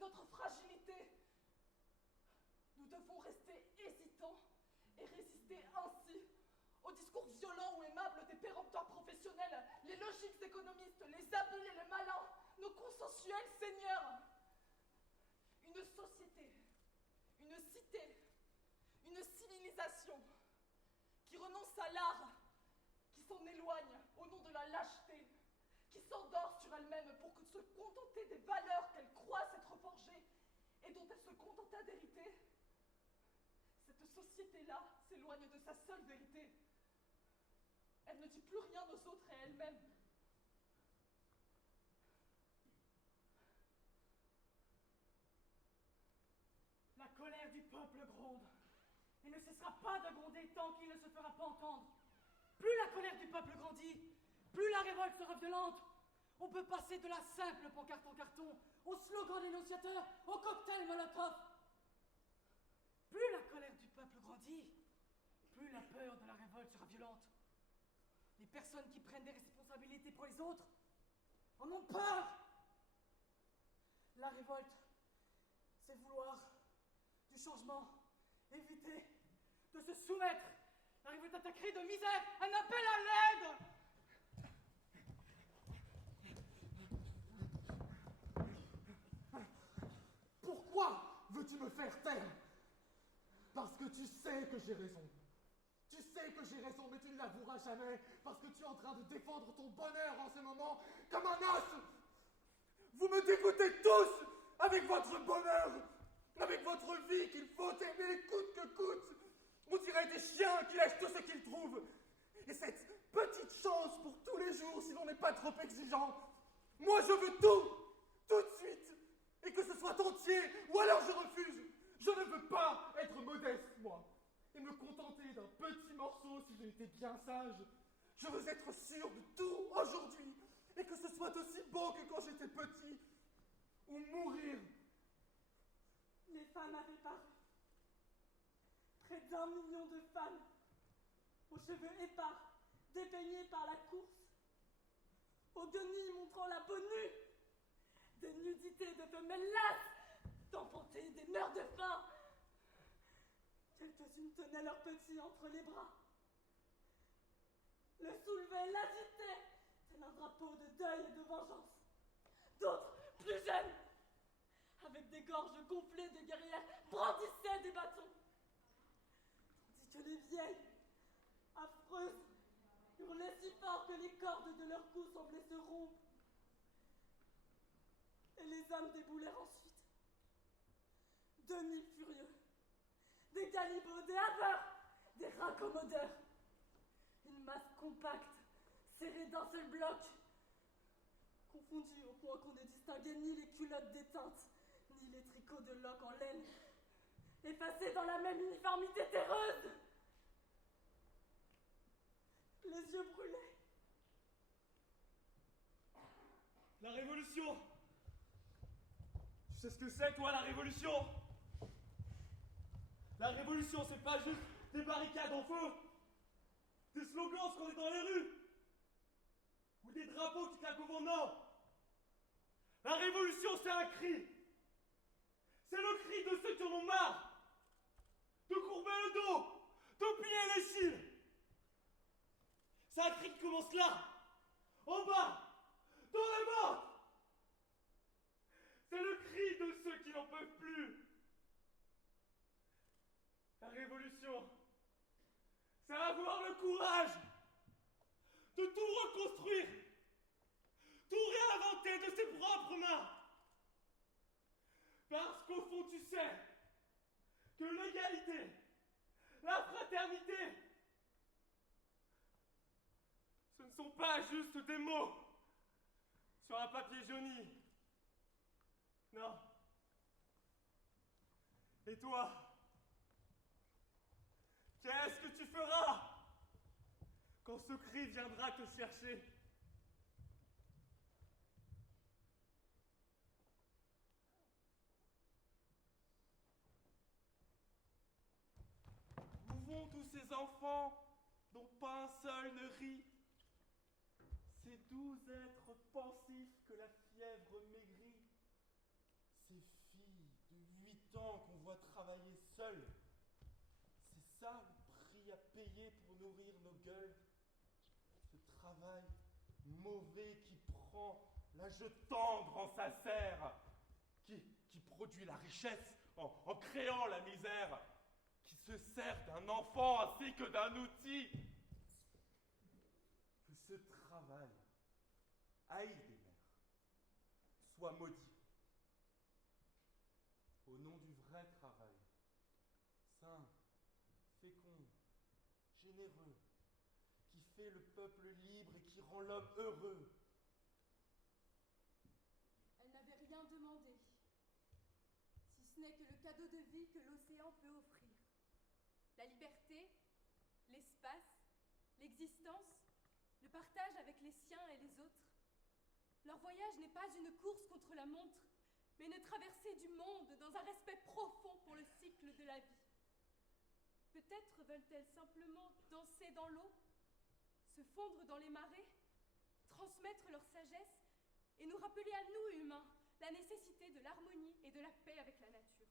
notre fragilité. Nous devons rester hésitants et résister ainsi aux discours violents ou aimables des péremptoires professionnels, les logiques économistes, les habiles et les malins, nos consensuels seigneurs. Une société, une cité, une civilisation qui renonce à l'art, qui s'en éloigne au nom de la lâcheté, qui s'endort sur elle-même pour se contenter des valeurs qu'elle croit s'être forgées et dont elle se contenta d'hériter, cette société-là s'éloigne de sa seule vérité. Elle ne dit plus rien aux autres et à elle-même. La colère du peuple gronde, et ne cessera pas de gronder tant qu'il ne se fera pas entendre. Plus la colère du peuple grandit, plus la révolte sera violente. On peut passer de la simple pancarte en carton, au slogan dénonciateur, au cocktail Molotov. Plus la colère du peuple grandit, plus la peur de la révolte sera violente. Les personnes qui prennent des responsabilités pour les autres en ont peur. La révolte, c'est vouloir du changement, éviter de se soumettre. La révolte est un cri de misère, un appel à l'aide. Pourquoi veux-tu me faire taire? Parce que tu sais que j'ai raison. Tu sais que j'ai raison, mais tu ne l'avoueras jamais, parce que tu es en train de défendre ton bonheur en ce moment comme un os. Vous me dégoûtez tous avec votre bonheur, avec votre vie qu'il faut aimer coûte que coûte. On dirait des chiens qui lâchent tout ce qu'ils trouvent. Et cette petite chance pour tous les jours, si l'on n'est pas trop exigeant. Moi, je veux tout de suite, et que ce soit entier, ou alors je refuse. Je ne veux pas être modeste, moi, et me contenter d'un petit morceau si je n'étais bien sage. Je veux être sûr de tout aujourd'hui, et que ce soit aussi beau que quand j'étais petit, ou mourir. Les femmes avaient paru. Près d'1 million de femmes, aux cheveux épars, dépeignés par la course, aux guenilles montrant la peau nue, des nudités de femelles lasses, d'enfanter des mœurs de faim. Quelques-unes tenaient leurs petits entre les bras, le soulevaient, l'agitaient, tel un drapeau de deuil et de vengeance. D'autres, plus jeunes, avec des gorges gonflées de guerrières, brandissaient des bâtons. Tandis que les vieilles, affreuses, hurlaient si fort que les cordes de leurs cous semblaient se rompre. Et les hommes déboulèrent ensuite. 2000 furieux, des galibots, des haveurs, des raccommodeurs. Une masse compacte, serrée d'un seul bloc, confondue au point qu'on ne distinguait ni les culottes déteintes, ni les tricots de loques en laine, effacés dans la même uniformité terreuse. Les yeux brûlaient. La révolution! Tu sais ce que c'est, toi, la révolution? La révolution, c'est pas juste des barricades en feu, des slogans qu'on est dans les rues, ou des drapeaux qui claquent au vent. Non! La révolution, c'est un cri. C'est le cri de ceux qui en ont marre de courber le dos, de plier les cils. C'est un cri qui commence là, en bas, dans les morts. C'est le cri de ceux qui n'en peuvent plus. La révolution, c'est avoir le courage de tout reconstruire, tout réinventer de ses propres mains. Parce qu'au fond, tu sais que l'égalité, la fraternité, ce ne sont pas juste des mots sur un papier jauni. Non. Et toi, qu'est-ce que tu feras quand ce cri viendra te chercher? Où vont tous ces enfants dont pas un seul ne rit? Ces doux êtres pensifs que la fièvre maigrit? Ces travailler seuls. C'est ça le prix à payer pour nourrir nos gueules. Ce travail mauvais qui prend l'âge tendre en sa serre, qui produit la richesse en créant la misère, qui se sert d'un enfant ainsi que d'un outil. Que ce travail, haï des mères, soit maudit. Au nom du vrai travail, sain, fécond, généreux, qui fait le peuple libre et qui rend l'homme heureux. Elle n'avait rien demandé, si ce n'est que le cadeau de vie que l'océan peut offrir. La liberté, l'espace, l'existence, le partage avec les siens et les autres. Leur voyage n'est pas une course contre la montre, mais une traversée du monde dans un respect profond pour le cycle de la vie. Peut-être veulent-elles simplement danser dans l'eau, se fondre dans les marées, transmettre leur sagesse et nous rappeler à nous, humains, la nécessité de l'harmonie et de la paix avec la nature.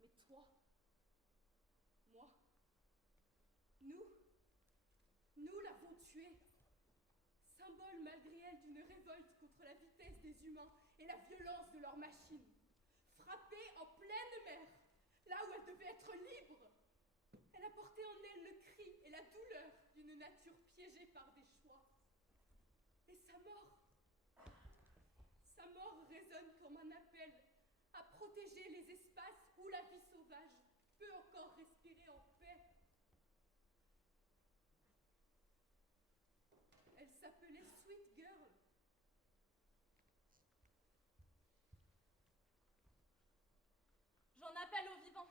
Mais toi, moi, nous l'avons tuée, symbole malgré elle d'une révolte contre la vitesse des humains et la violence de leurs machines, frappée en pleine mer, là où elle devait être libre. Elle a porté en elle le cri et la douleur d'une nature piégée par des choix. Et sa mort résonne comme un appel à protéger les espaces où la vie sauvage peut encore respirer en paix. Elle s'appelait Sweet Girl. J'en appelle aux vivants,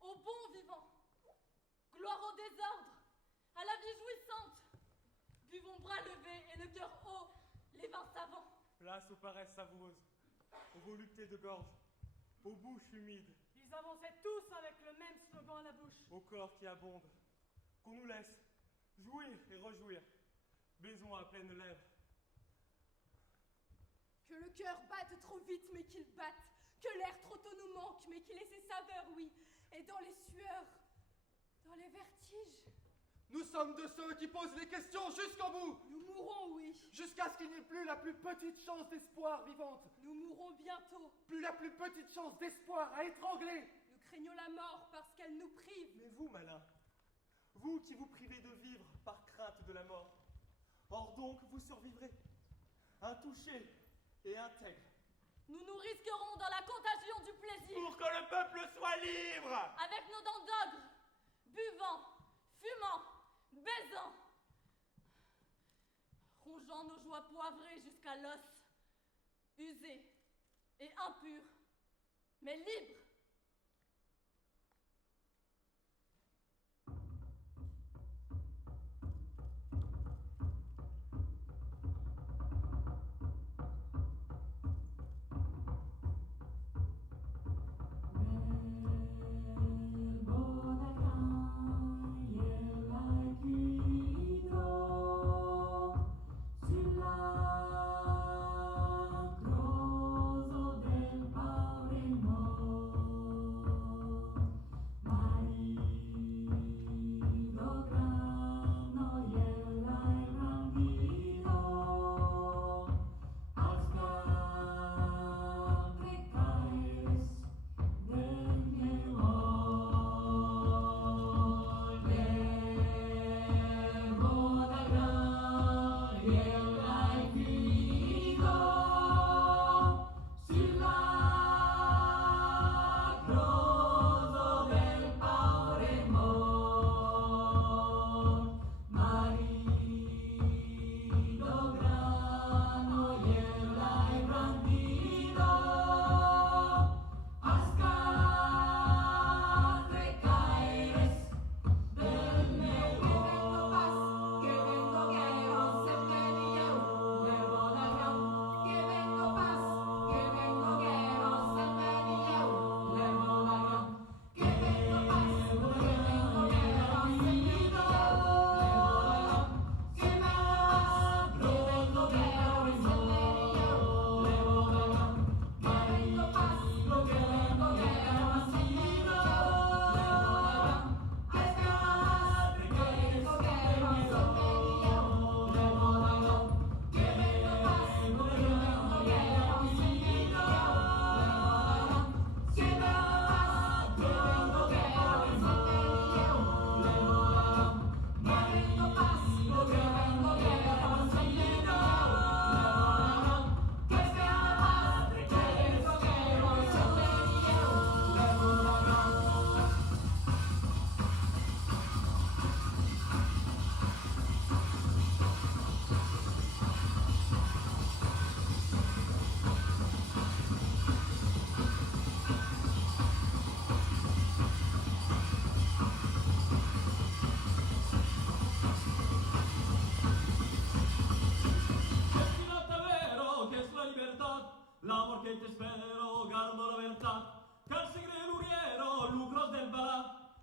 aux bons vivants. Gloire au désordre, à la vie jouissante. Buvons bras levés et le cœur haut, les vins savants. Place aux paresses savoureuses, aux voluptés de gorge, aux bouches humides. Ils avançaient tous avec le même slogan à la bouche. Au corps qui abonde, qu'on nous laisse jouir et rejouir. Baisons à pleines lèvres. Que le cœur batte trop vite, mais qu'il batte. Que l'air trop tôt nous manque, mais qu'il ait ses saveurs, oui. Et dans les sueurs, dans les vertiges. Nous sommes de ceux qui posent les questions jusqu'au bout. Nous mourrons, oui. Jusqu'à ce qu'il n'y ait plus la plus petite chance d'espoir vivante. Nous mourrons bientôt. Plus la plus petite chance d'espoir à étrangler. Nous craignons la mort parce qu'elle nous prive. Mais vous, malins, vous qui vous privez de vivre par crainte de la mort, or donc vous survivrez, intouchés et intègres. Nous nous risquerons dans la contagion du plaisir. Pour que le peuple soit libre. Avec nos dents d'ogre, buvant, fumant, baisant, rongeant nos joies poivrées jusqu'à l'os, usés et impurs, mais libres. Crozo del Paurimo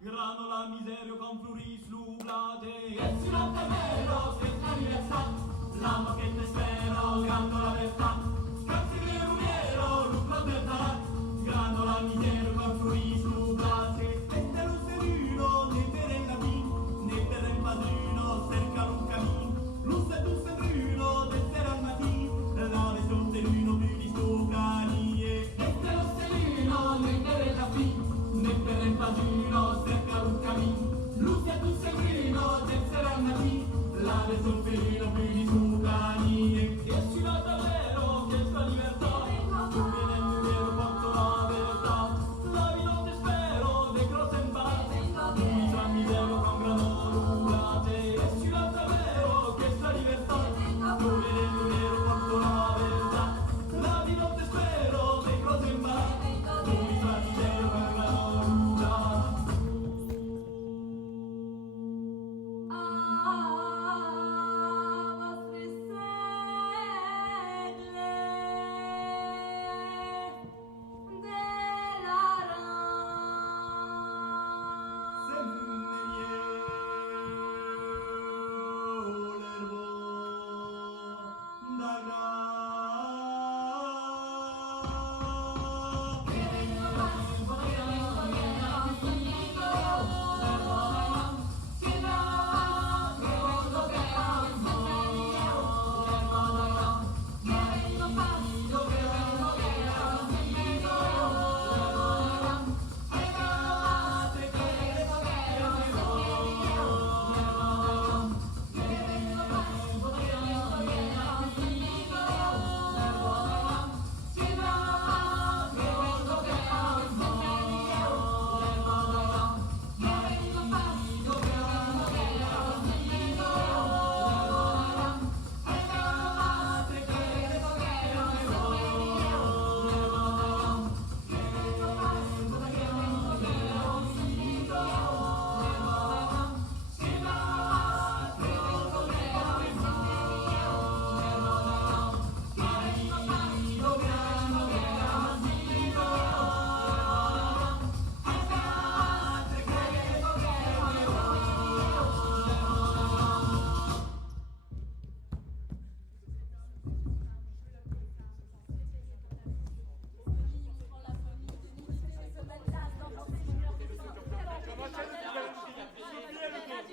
granola miserio con fruris nublate, e si notte vero, senza libertà, l'amo che te spero, granola verità, cazzi vero nero, lucro del tarà, granola miserio con fruris nublate, e te lo serino, ne per la vin, ne per il padrino, cerca un cammin, luce tu sembrino, del sera al matin, la veston serino più di sto canie, e te lo serino, ne per la vin, ne per il padrino, cerca un cammin, luce tu sembrino, del sera al matin, la veston serino più di sto canie, e ci va davvero che sta libertà, tu viene il vero porto la verità, la notte spero, de croce in bar, tu mi tra miserio con granolate, e ci va davvero che sta libertà, tu viene il vero porto la verità, la notte spero, de croce in bar, tu mi tra miserio con granolate. Vostre segle della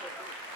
Thank you.